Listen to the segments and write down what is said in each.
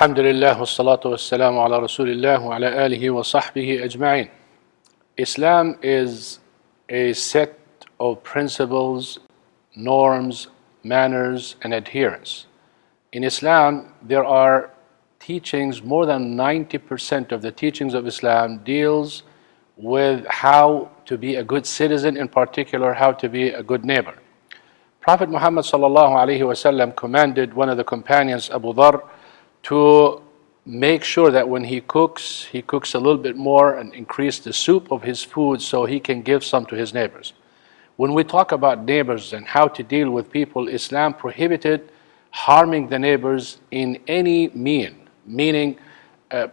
Alhamdulillah, wassalatu wassalamu ala rasulillah wa ala alihi wa sahbihi ajma'in. Islam is a set of principles, norms, manners, and adherence. In Islam, there are teachings, more than 90% of the teachings of Islam deals with how to be a good citizen, in particular, how to be a good neighbor. Prophet Muhammad sallallahu alaihi wasallam commanded one of the companions, Abu Dharr, to make sure that when he cooks a little bit more and increase the soup of his food so he can give some to his neighbors. When we talk about neighbors and how to deal with people, Islam prohibited harming the neighbors in any meaning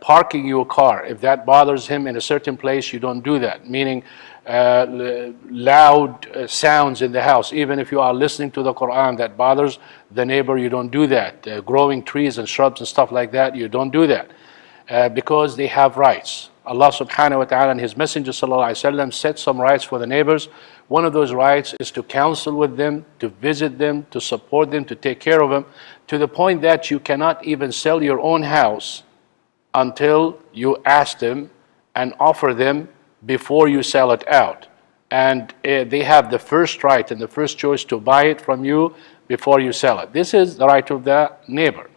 parking your car. If that bothers him in a certain place, you don't do that. Meaning loud sounds in the house. Even if you are listening to the Quran that bothers the neighbor, you don't do that. Growing trees and shrubs and stuff like that, you don't do that. Because they have rights. Allah subhanahu wa ta'ala and His Messenger sallallahu alaihi wasallam set some rights for the neighbors. One of those rights is to counsel with them, to visit them, to support them, to take care of them, to the point that you cannot even sell your own house until you ask them and offer them before you sell it out. And they have the first right and the first choice to buy it from you before you sell it. This is the right of the neighbor.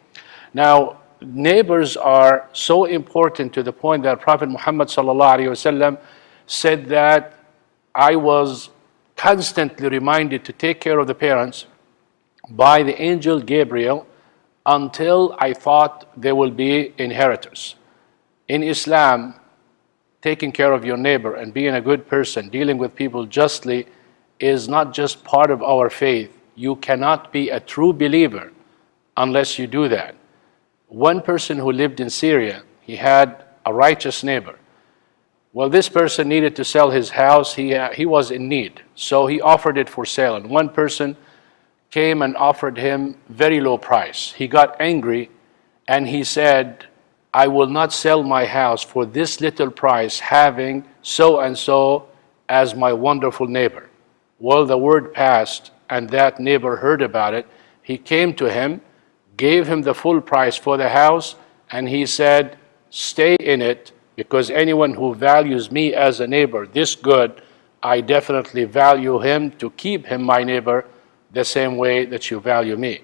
Now, neighbors are so important to the point that Prophet Muhammad sallallahu alaihi wasallam said that I was constantly reminded to take care of the parents by the angel Gabriel until I thought they will be inheritors. In Islam, taking care of your neighbor and being a good person, dealing with people justly, is not just part of our faith. You cannot be a true believer unless you do that. One person who lived in Syria, he had a righteous neighbor. Well, this person needed to sell his house. He was in need, so he offered it for sale. And one person came and offered him very low price. He got angry and he said, I will not sell my house for this little price, having so and so as my wonderful neighbor. Well, the word passed and that neighbor heard about it. He came to him, gave him the full price for the house, and he said, stay in it, because anyone who values me as a neighbor this good, I definitely value him to keep him my neighbor the same way that you value me.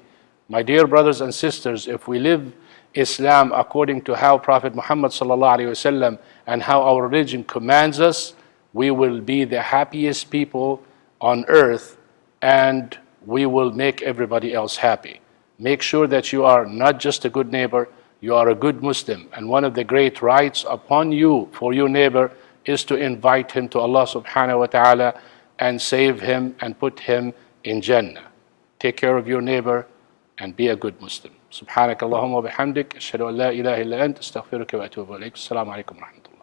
My dear brothers and sisters, if we live Islam according to how Prophet Muhammad sallallahu alaihi wasallam and how our religion commands us, we will be the happiest people on earth and we will make everybody else happy. Make sure that you are not just a good neighbor, you are a good Muslim. And one of the great rights upon you for your neighbor is to invite him to Allah subhanahu wa ta'ala and save him and put him in Jannah. Take care of your neighbor and be a good Muslim. سبحانك اللهم وبحمدك أشهد أن لا إله إلا أنت أستغفرك وأتوب إليك. السلام عليكم ورحمة الله.